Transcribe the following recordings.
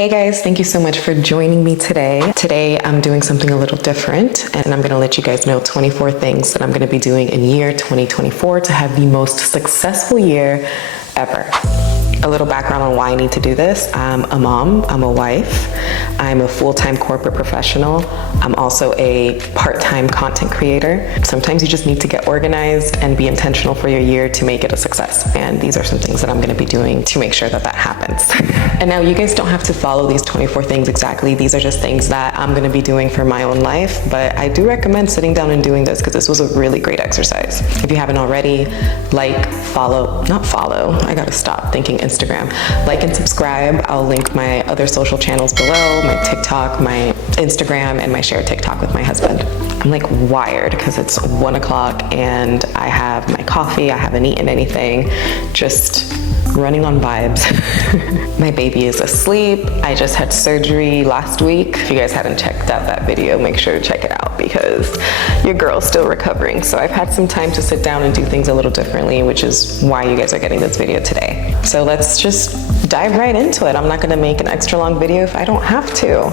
Hey guys, thank you so much for joining me today. Today I'm doing something a little different, and I'm gonna let you guys know 24 things that I'm gonna be doing in year 2024 to have the most successful year ever. A little background on why I need to do this. I'm a mom, I'm a wife, I'm a full-time corporate professional. I'm also a part-time content creator. Sometimes you just need to get organized and be intentional for your year to make it a success. And these are some things that I'm gonna be doing to make sure that that happens. And now you guys don't have to follow these 24 things exactly. These are just things that I'm gonna be doing for my own life, but I do recommend sitting down and doing this because this was a really great exercise. If you haven't already, I gotta stop thinking Instagram. Like and subscribe. I'll link my other social channels below, my TikTok, my Instagram, and my shared TikTok with my husband. I'm like wired because it's 1 o'clock and I have my coffee, I haven't eaten anything, just running on vibes. My baby is asleep. I just had surgery last week. If you guys hadn't checked out that video, make sure to check it out because your girl's still recovering. So I've had some time to sit down and do things a little differently, which is why you guys are getting this video today. So let's just dive right into it. I'm not gonna make an extra long video if I don't have to.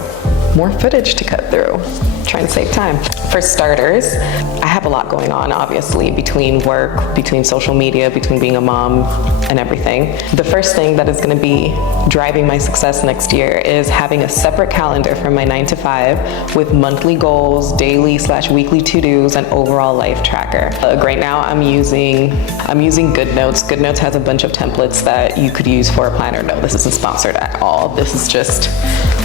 More footage to cut through. Trying to save time. For starters, I have a lot going on, obviously, between work, between social media, between being a mom and everything. The first thing that is gonna be driving my success next year is having a separate calendar from my 9 to 5 with monthly goals, daily/weekly to-dos, and overall life tracker. Right now I'm using GoodNotes. GoodNotes has a bunch of templates that you could use for a planner. No, this isn't sponsored at all. This is just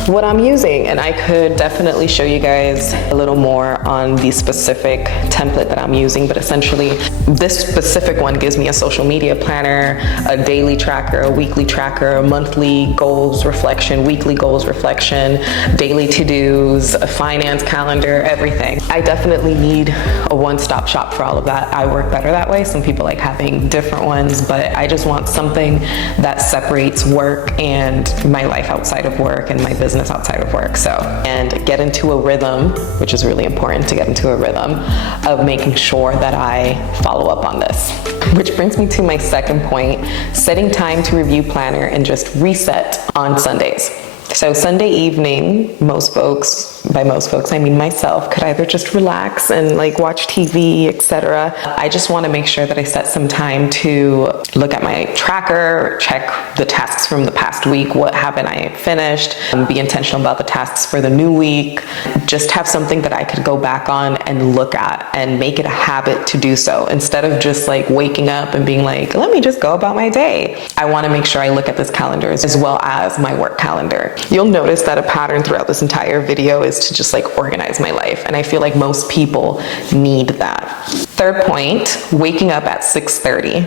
what I'm using, and I could definitely show you guys a little more on the specific template that I'm using, but essentially this specific one gives me a social media planner, a daily tracker, a weekly tracker, a monthly goals reflection, weekly goals reflection, daily to-dos, a finance calendar, everything. I definitely need a one-stop shop for all of that. I work better that way. Some people like having different ones, but I just want something that separates work and my life outside of work and my business outside of work. And get into a rhythm, which is really important to get into a rhythm of making sure that I follow up on this. Which brings me to my second point, setting time to review planner and just reset on Sundays. So Sunday evening, most folks, by most folks I mean myself, could either just relax and like watch TV, etc. I just want to make sure that I set some time to look at my tracker, check the tasks from the past week, what haven't I finished, be intentional about the tasks for the new week, just have something that I could go back on and look at and make it a habit to do so instead of just like waking up and being like, let me just go about my day. I want to make sure I look at this calendar as well as my work calendar. You'll notice that a pattern throughout this entire video is to just like organize my life. And I feel like most people need that. Third point, waking up at 6:30.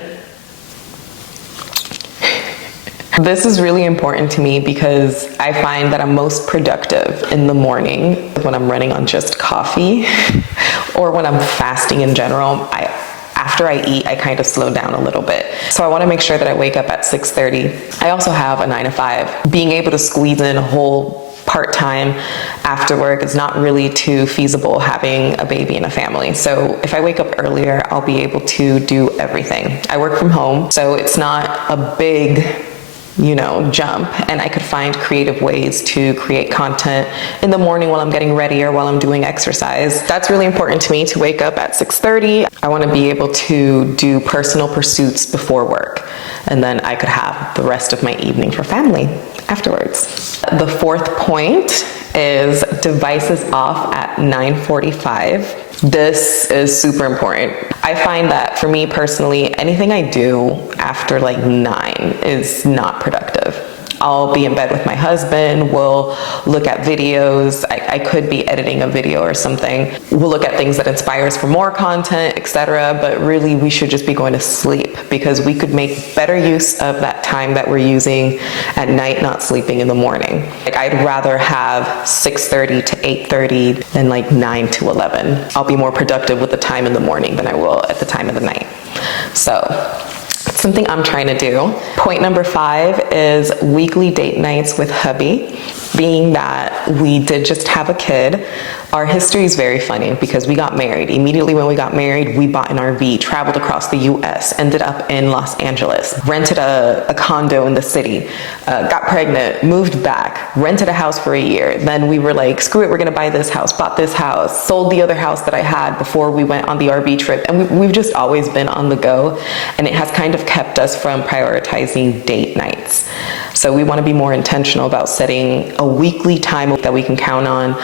This is really important to me because I find that I'm most productive in the morning when I'm running on just coffee or when I'm fasting in general. After I eat, I kind of slow down a little bit. So I want to make sure that I wake up at 6:30. I also have a 9 to 5. Being able to squeeze in a whole part-time after work is not really too feasible having a baby and a family. So if I wake up earlier, I'll be able to do everything. I work from home, so it's not a big jump, and I could find creative ways to create content in the morning while I'm getting ready or while I'm doing exercise. That's really important to me, to wake up at 6:30. I want to be able to do personal pursuits before work, and then I could have the rest of my evening for family afterwards. The fourth point is devices off at 9:45. This is super important. I find that for me personally, anything I do after like 9 is not productive. I'll be in bed with my husband, we'll look at videos, I could be editing a video or something. We'll look at things that inspire us for more content, etc. But really we should just be going to sleep because we could make better use of that time that we're using at night, not sleeping in the morning. Like I'd rather have 6:30 to 8:30 than like 9 to 11. I'll be more productive with the time in the morning than I will at the time of the night. So it's something I'm trying to do. Point number 5 is weekly date nights with hubby. Being that we did just have a kid, our history is very funny because we got married. Immediately when we got married, we bought an RV, traveled across the US, ended up in Los Angeles, rented a condo in the city, got pregnant, moved back, rented a house for a year. Then we were like, screw it, we're gonna buy this house, bought this house, sold the other house that I had before we went on the RV trip. And we've just always been on the go. And it has kind of kept us from prioritizing date nights. So we want to be more intentional about setting a weekly time that we can count on,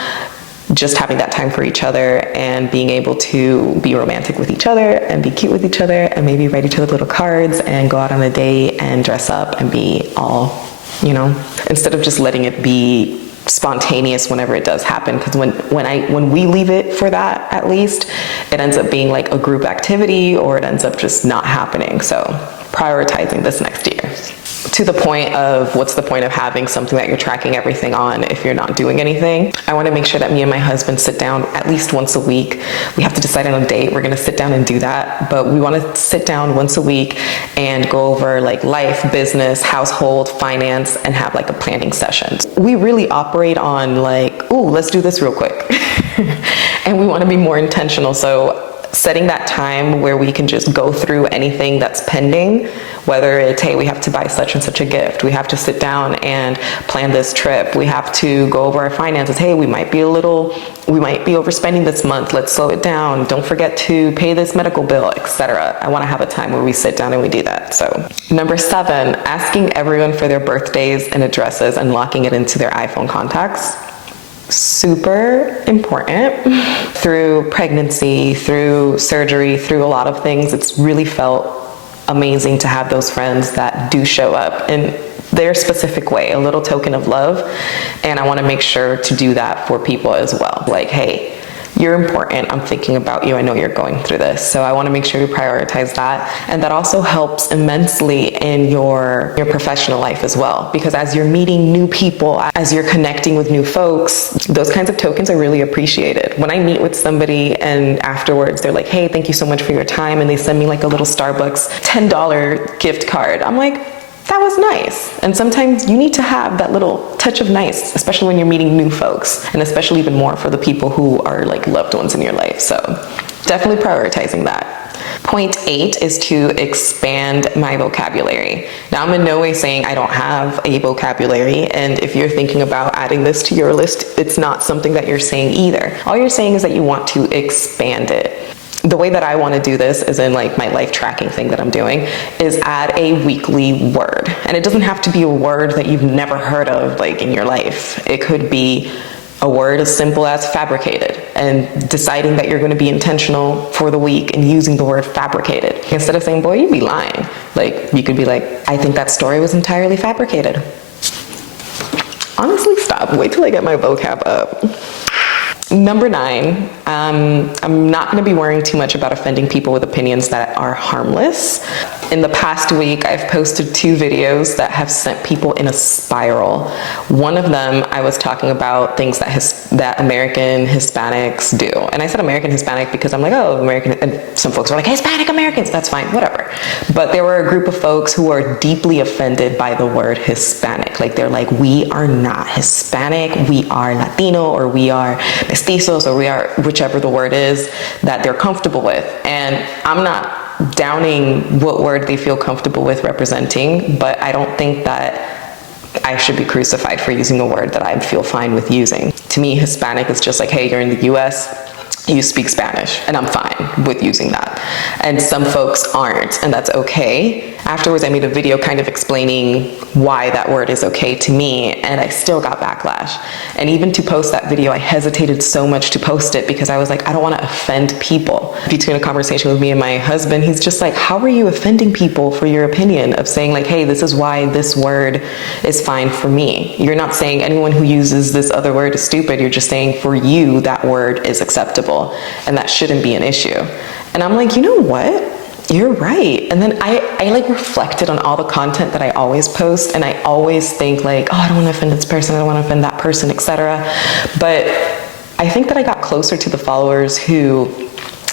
just having that time for each other and being able to be romantic with each other and be cute with each other and maybe write each other little cards and go out on a date and dress up and be all, you know, instead of just letting it be spontaneous whenever it does happen. Because when we leave it for that, at least, it ends up being like a group activity or it ends up just not happening. So prioritizing this next year. To the point of what's the point of having something that you're tracking everything on if you're not doing anything? I want to make sure that me and my husband sit down at least once a week. We have to decide on a date. We're going to sit down and do that, but we want to sit down once a week and go over like life, business, household, finance, and have like a planning session. We really operate on like, ooh, let's do this real quick. And we want to be more intentional. So setting that time where we can just go through anything that's pending, whether it's, hey, we have to buy such and such a gift, we have to sit down and plan this trip, we have to go over our finances, hey, we might be overspending this month, let's slow it down, don't forget to pay this medical bill, etc. I want to have a time where we sit down and we do that. So number 7, asking everyone for their birthdays and addresses and locking it into their iPhone contacts. Super important. Through pregnancy, through surgery, through a lot of things, it's really felt amazing to have those friends that do show up in their specific way, a little token of love. And I want to make sure to do that for people as well. Like, hey, you're important, I'm thinking about you, I know you're going through this. So I want to make sure to prioritize that. And that also helps immensely in your professional life as well. Because as you're meeting new people, as you're connecting with new folks, those kinds of tokens are really appreciated. When I meet with somebody and afterwards they're like, hey, thank you so much for your time, and they send me like a little Starbucks $10 gift card, I'm like, that was nice. And sometimes you need to have that little touch of nice, especially when you're meeting new folks, and especially even more for the people who are like loved ones in your life. So definitely prioritizing that. Point 8 is to expand my vocabulary. Now, I'm in no way saying I don't have a vocabulary, and if you're thinking about adding this to your list, it's not something that you're saying either. All you're saying is that you want to expand it. The way that I want to do this is in like my life tracking thing that I'm doing is add a weekly word. And it doesn't have to be a word that you've never heard of like in your life. It could be a word as simple as fabricated, and deciding that you're going to be intentional for the week and using the word fabricated. Instead of saying, boy, you'd be lying. Like, you could be like, I think that story was entirely fabricated. Honestly, stop. Wait till I get my vocab up. Number 9, I'm not going to be worrying too much about offending people with opinions that are harmless. In the past week, I've posted 2 videos that have sent people in a spiral. One of them, I was talking about things that American Hispanics do. And I said American Hispanic because I'm like, oh, American, and some folks are like, Hispanic Americans, that's fine, whatever. But there were a group of folks who are deeply offended by the word Hispanic. Like, they're like, we are not Hispanic, we are Latino, or we are mestizos, or we are whichever the word is that they're comfortable with. And I'm not downing what word they feel comfortable with representing, but I don't think that I should be crucified for using a word that I feel fine with using. To me, Hispanic is just like, hey, you're in the US, you speak Spanish, and I'm fine with using that. And some folks aren't, and that's okay. Afterwards, I made a video kind of explaining why that word is okay to me, and I still got backlash. And even to post that video, I hesitated so much to post it because I was like, I don't want to offend people. Between a conversation with me and my husband, he's just like, how are you offending people for your opinion of saying like, hey, this is why this word is fine for me. You're not saying anyone who uses this other word is stupid. You're just saying for you, that word is acceptable, and that shouldn't be an issue. And I'm like, you know what? You're right. And then I like reflected on all the content that I always post, and I always think like, oh, I don't want to offend this person, I don't want to offend that person, etc. But I think that I got closer to the followers who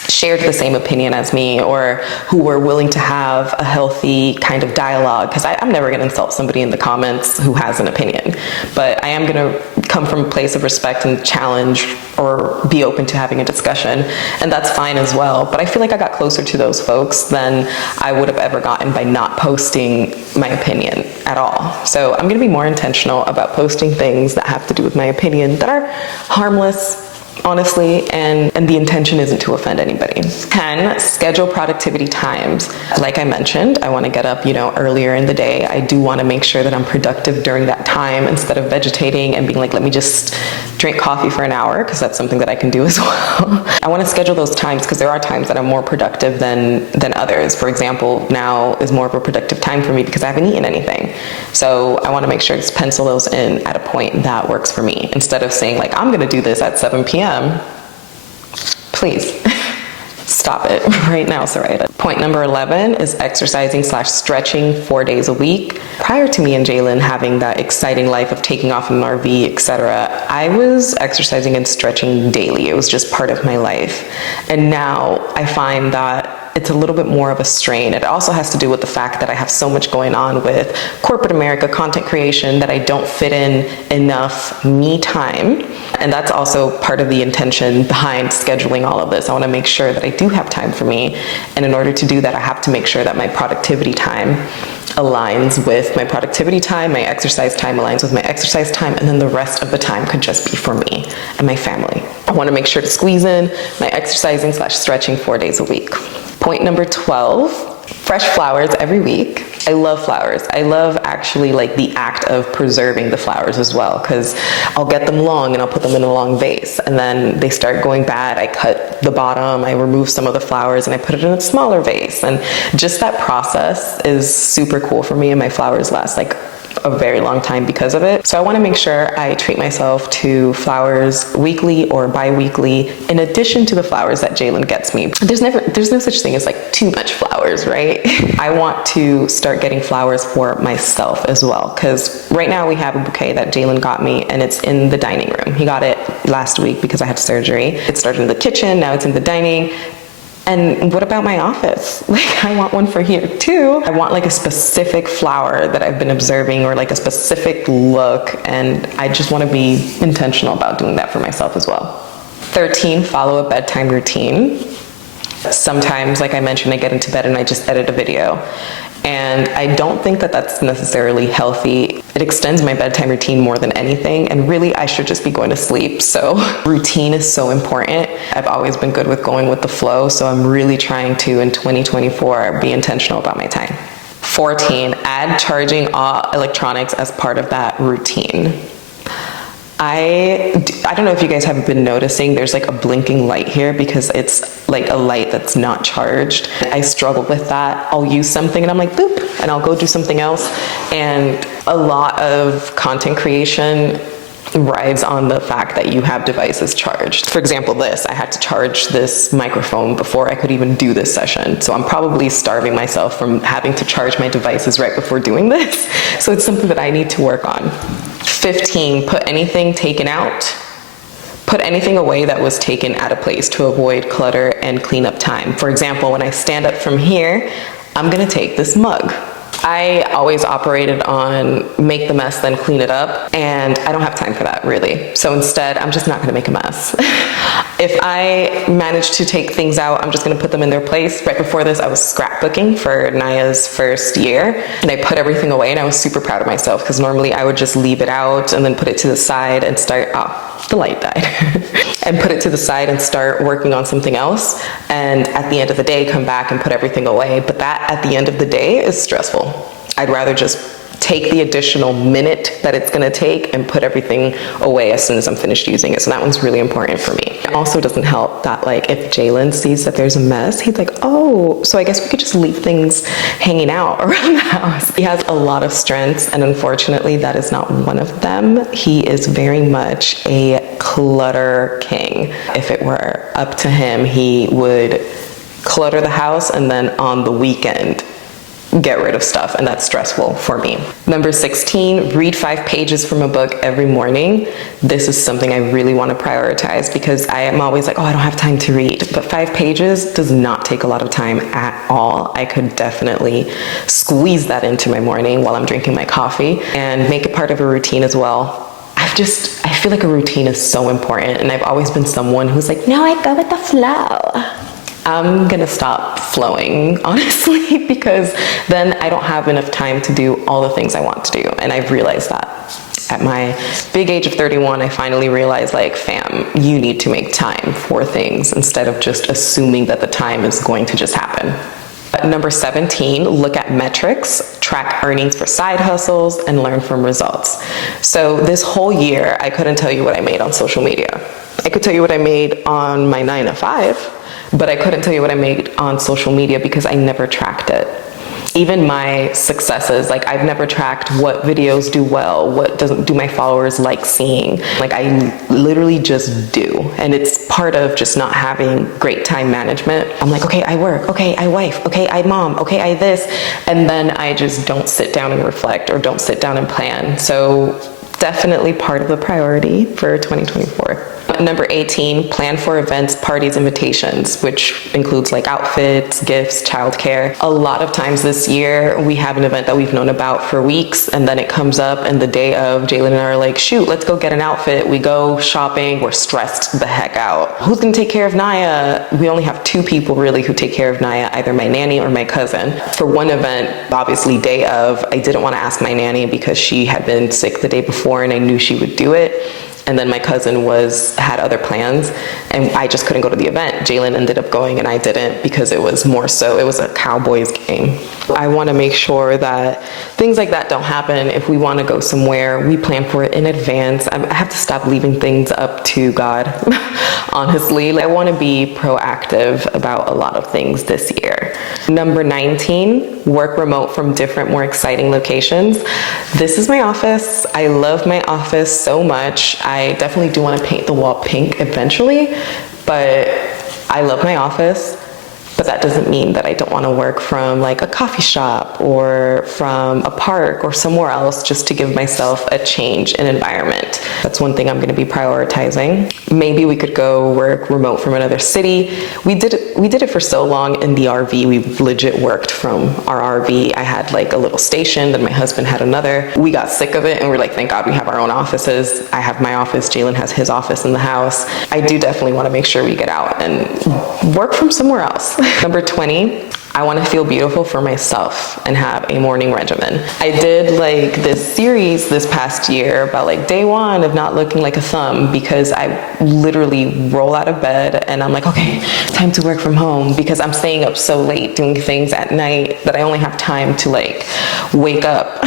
shared the same opinion as me, or who were willing to have a healthy kind of dialogue, because I'm never going to insult somebody in the comments who has an opinion, but I am going to come from a place of respect and challenge or be open to having a discussion, and that's fine as well. But I feel like I got closer to those folks than I would have ever gotten by not posting my opinion at all. So I'm going to be more intentional about posting things that have to do with my opinion that are harmless, honestly, and the intention isn't to offend anybody. 10, schedule productivity times. Like I mentioned, I want to get up, earlier in the day. I do want to make sure that I'm productive during that time instead of vegetating and being like, let me just drink coffee for an hour, because that's something that I can do as well. I want to schedule those times because there are times that I'm more productive than others. For example, now is more of a productive time for me because I haven't eaten anything. So I want to make sure to pencil those in at a point that works for me, instead of saying like, I'm going to do this at 7 p.m. Please stop it right now, Soraya. Point number 11 is exercising/stretching 4 days a week. Prior to me and Jalen having that exciting life of taking off in an RV, etc., I was exercising and stretching daily. It was just part of my life. And now I find that it's a little bit more of a strain. It also has to do with the fact that I have so much going on with corporate America, content creation, that I don't fit in enough me time. And that's also part of the intention behind scheduling all of this. I want to make sure that I do have time for me. And in order to do that, I have to make sure that my productivity time aligns with my productivity time, my exercise time aligns with my exercise time, and then the rest of the time could just be for me and my family. I want to make sure to squeeze in my exercising/stretching 4 days a week. Point number 12, fresh flowers every week. I love flowers. I love actually like the act of preserving the flowers as well, because I'll get them long and I'll put them in a long vase, and then they start going bad. I cut the bottom, I remove some of the flowers, and I put it in a smaller vase. And just that process is super cool for me, and my flowers last like a very long time because of it. So I want to make sure I treat myself to flowers weekly or bi-weekly, in addition to the flowers that Jalen gets me. There's no such thing as like too much flowers, right? I want to start getting flowers for myself as well, because right now we have a bouquet that Jalen got me, and it's in the dining room. He got it last week because I had surgery. It started in the kitchen, now it's in the dining. And what about my office? Like, I want one for here too. I want like a specific flower that I've been observing, or like a specific look, and I just want to be intentional about doing that for myself as well. 13, follow a bedtime routine. Sometimes, like I mentioned, I get into bed and I just edit a video. And I don't think that that's necessarily healthy. It extends my bedtime routine more than anything, and really I should just be going to sleep. So routine is so important. I've always been good with going with the flow, so I'm really trying to, in 2024, be intentional about my time. 14, add charging all electronics as part of that routine. I don't know if you guys have been noticing, there's like a blinking light here because it's like a light that's not charged. I struggle with that. I'll use something and I'm like, boop, and I'll go do something else. And a lot of content creation rides on the fact that you have devices charged. For example, I had to charge this microphone before I could even do this session. So I'm probably starving myself from having to charge my devices right before doing this. So it's something that I need to work on. 15, put anything taken out. Put anything away that was taken out of place to avoid clutter and cleanup time. For example, when I stand up from here, I'm gonna take this mug. I always operated on make the mess, then clean it up, and I don't have time for that, really. So instead, I'm just not gonna make a mess. If I manage to take things out, I'm just gonna put them in their place. Right before this, I was scrapbooking for Naya's first year, and I put everything away, and I was super proud of myself, because normally I would just leave it out and then put it to the side and start, the light died, and put it to the side and start working on something else. And at the end of the day, come back and put everything away. But that at the end of the day is stressful. I'd rather just take the additional minute that it's gonna take and put everything away as soon as I'm finished using it. So that one's really important for me. It also doesn't help that like if Jalen sees that there's a mess, he's like, oh, so I guess we could just leave things hanging out around the house. He has a lot of strengths, and unfortunately that is not one of them. He is very much a clutter king. If it were up to him, he would clutter the house, and then on the weekend get rid of stuff, and that's stressful for me. Number 16, read 5 pages from a book every morning. This is something I really want to prioritize because I am always like, oh, I don't have time to read. But 5 pages does not take a lot of time at all. I could definitely squeeze that into my morning while I'm drinking my coffee and make it part of a routine as well. I feel like a routine is so important, and I've always been someone who's like, no, I go with the flow. I'm gonna stop flowing, honestly, because then I don't have enough time to do all the things I want to do. And I've realized that at my big age of 31, I finally realized, like, fam, you need to make time for things instead of just assuming that the time is going to just happen. Number 17, look at metrics, track earnings for side hustles, and learn from results. So this whole year, I couldn't tell you what I made on social media. I could tell you what I made on my 9 to 5, but I couldn't tell you what I made on social media because I never tracked it. Even my successes, like I've never tracked what videos do well, what do my followers like seeing. Like I literally just do. And it's part of just not having great time management. I'm like, okay, I work, okay, I wife, okay, I mom, okay, I this. And then I just don't sit down and reflect or don't sit down and plan. So definitely part of the priority for 2024. Number 18, plan for events, parties, invitations, which includes like outfits, gifts, childcare. A lot of times this year, we have an event that we've known about for weeks, and then it comes up, and the day of, Jalen and I are like, shoot, let's go get an outfit. We go shopping, we're stressed the heck out. Who's gonna take care of Naya? We only have 2 people really who take care of Naya, either my nanny or my cousin. For one event, obviously day of, I didn't wanna ask my nanny because she had been sick the day before and I knew she would do it. And then my cousin had other plans, and I just couldn't go to the event. Jalen ended up going and I didn't because it was a Cowboys game. I wanna make sure that things like that don't happen. If we wanna go somewhere, we plan for it in advance. I have to stop leaving things up to God, honestly. I wanna be proactive about a lot of things this year. Number 19, work remote from different, more exciting locations. This is my office. I love my office so much. I definitely do want to paint the wall pink eventually, but I love my office. But that doesn't mean that I don't want to work from like a coffee shop or from a park or somewhere else just to give myself a change in environment. That's one thing I'm going to be prioritizing. Maybe we could go work remote from another city. We did it for so long in the RV. We legit worked from our RV. I had like a little station, then my husband had another. We got sick of it and we're like, thank God we have our own offices. I have my office, Jalen has his office in the house. I do definitely want to make sure we get out and work from somewhere else. Number 20, I want to feel beautiful for myself and have a morning regimen. I did like this series this past year about like day 1 of not looking like a thumb because I literally roll out of bed and I'm like, okay, time to work from home because I'm staying up so late doing things at night that I only have time to like wake up.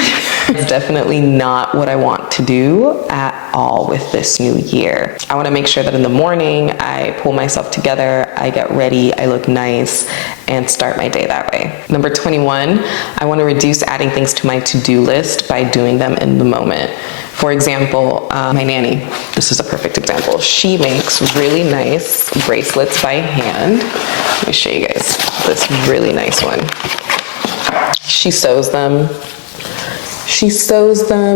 It's definitely not what I want to do at all with this new year. I want to make sure that in the morning I pull myself together, I get ready, I look nice, and start my day that way. Number 21, I want to reduce adding things to my to-do list by doing them in the moment. For example, my nanny, this is a perfect example. She makes really nice bracelets by hand. Let me show you guys this really nice one. She sews them.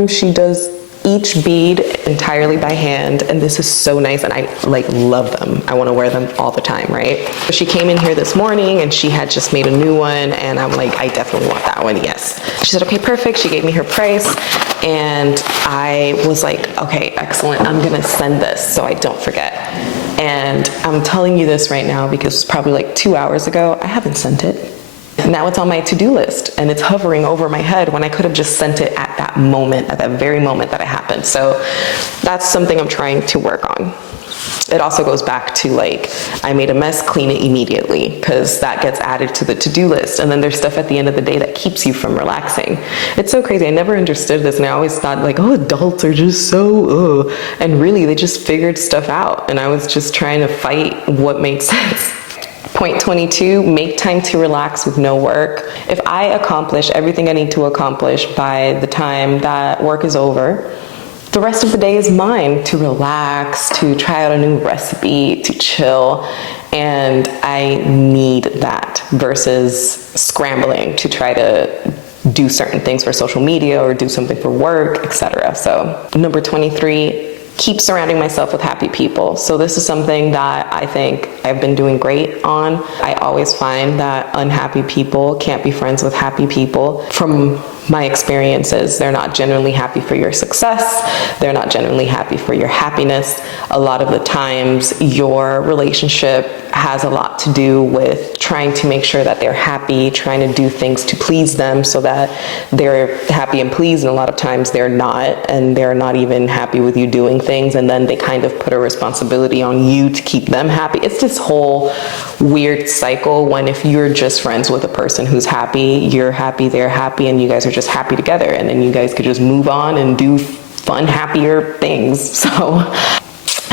She does each bead entirely by hand, and this is so nice, and I like love them. I want to wear them all the time, right? So she came in here this morning and she had just made a new one, and I'm like, I definitely want that one, yes. She said, okay, perfect. She gave me her price, and I was like, okay, excellent. I'm gonna send this so I don't forget. And I'm telling you this right now because probably like 2 hours ago, I haven't sent it. Now it's on my to-do list and it's hovering over my head when I could have just sent it at that moment, at that very moment that it happened. So that's something I'm trying to work on. It also goes back to like, I made a mess, clean it immediately, because that gets added to the to-do list. And then there's stuff at the end of the day that keeps you from relaxing. It's so crazy. I never understood this, and I always thought like, oh, adults are just so, and really they just figured stuff out. And I was just trying to fight what made sense. Point 22, make time to relax with no work. If I accomplish everything I need to accomplish by the time that work is over, the rest of the day is mine to relax, to try out a new recipe, to chill. And I need that versus scrambling to try to do certain things for social media or do something for work, etc. So number 23, keep surrounding myself with happy people. So this is something that I think I've been doing great on. I always find that unhappy people can't be friends with happy people. From my experiences, they're not genuinely happy for your success. They're not genuinely happy for your happiness. A lot of the times your relationship has a lot to do with trying to make sure that they're happy, trying to do things to please them so that they're happy and pleased, and a lot of times they're not, and they're not even happy with you doing things, and then they kind of put a responsibility on you to keep them happy. It's this whole weird cycle when if you're just friends with a person who's happy, you're happy, they're happy, and you guys are just happy together, and then you guys could just move on and do fun, happier things. So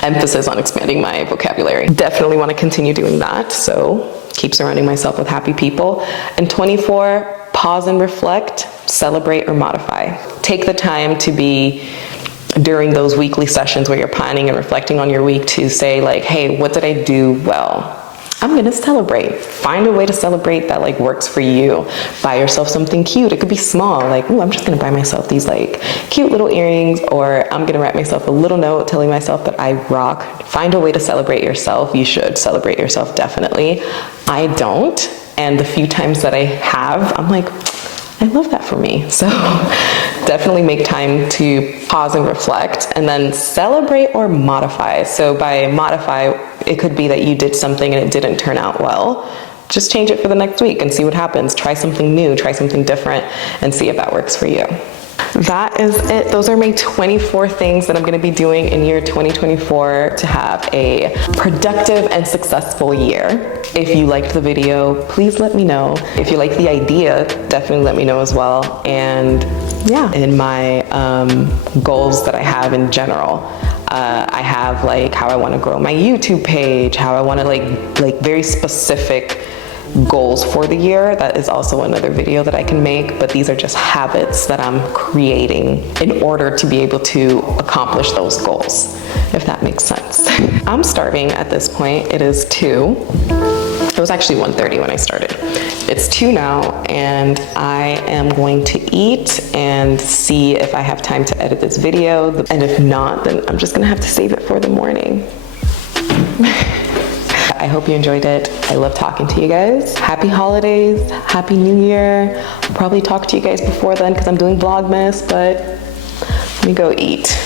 emphasis on expanding my vocabulary. Definitely want to continue doing that, so keep surrounding myself with happy people. And 24, pause and reflect, celebrate or modify. Take the time to be, during those weekly sessions where you're planning and reflecting on your week, to say like, hey, what did I do well? I'm gonna celebrate. Find a way to celebrate that like works for you. Buy yourself something cute. It could be small, like, ooh, I'm just gonna buy myself these like cute little earrings, or I'm gonna write myself a little note telling myself that I rock. Find a way to celebrate yourself. You should celebrate yourself, definitely. I don't, and the few times that I have, I'm like, I love that for me. So definitely make time to pause and reflect, and then celebrate or modify. So by modify, it could be that you did something and it didn't turn out well. Just change it for the next week and see what happens. Try something new, try something different, and see if that works for you. That is it. Those are my 24 things that I'm going to be doing in year 2024 to have a productive and successful year. If you liked the video, please let me know. If you like the idea, definitely let me know as well. And yeah, in my goals that I have in general, I have like how I want to grow my YouTube page, how I want to like very specific goals for the year. That is also another video that I can make, but these are just habits that I'm creating in order to be able to accomplish those goals, if that makes sense. I'm starving at this point. It is 2. It was actually 1:30 when I started. It's 2 now, and I am going to eat and see if I have time to edit this video. And if not, then I'm just gonna have to save it for the morning. I hope you enjoyed it. I love talking to you guys. Happy holidays, happy new year. I'll probably talk to you guys before then because I'm doing Vlogmas, but let me go eat.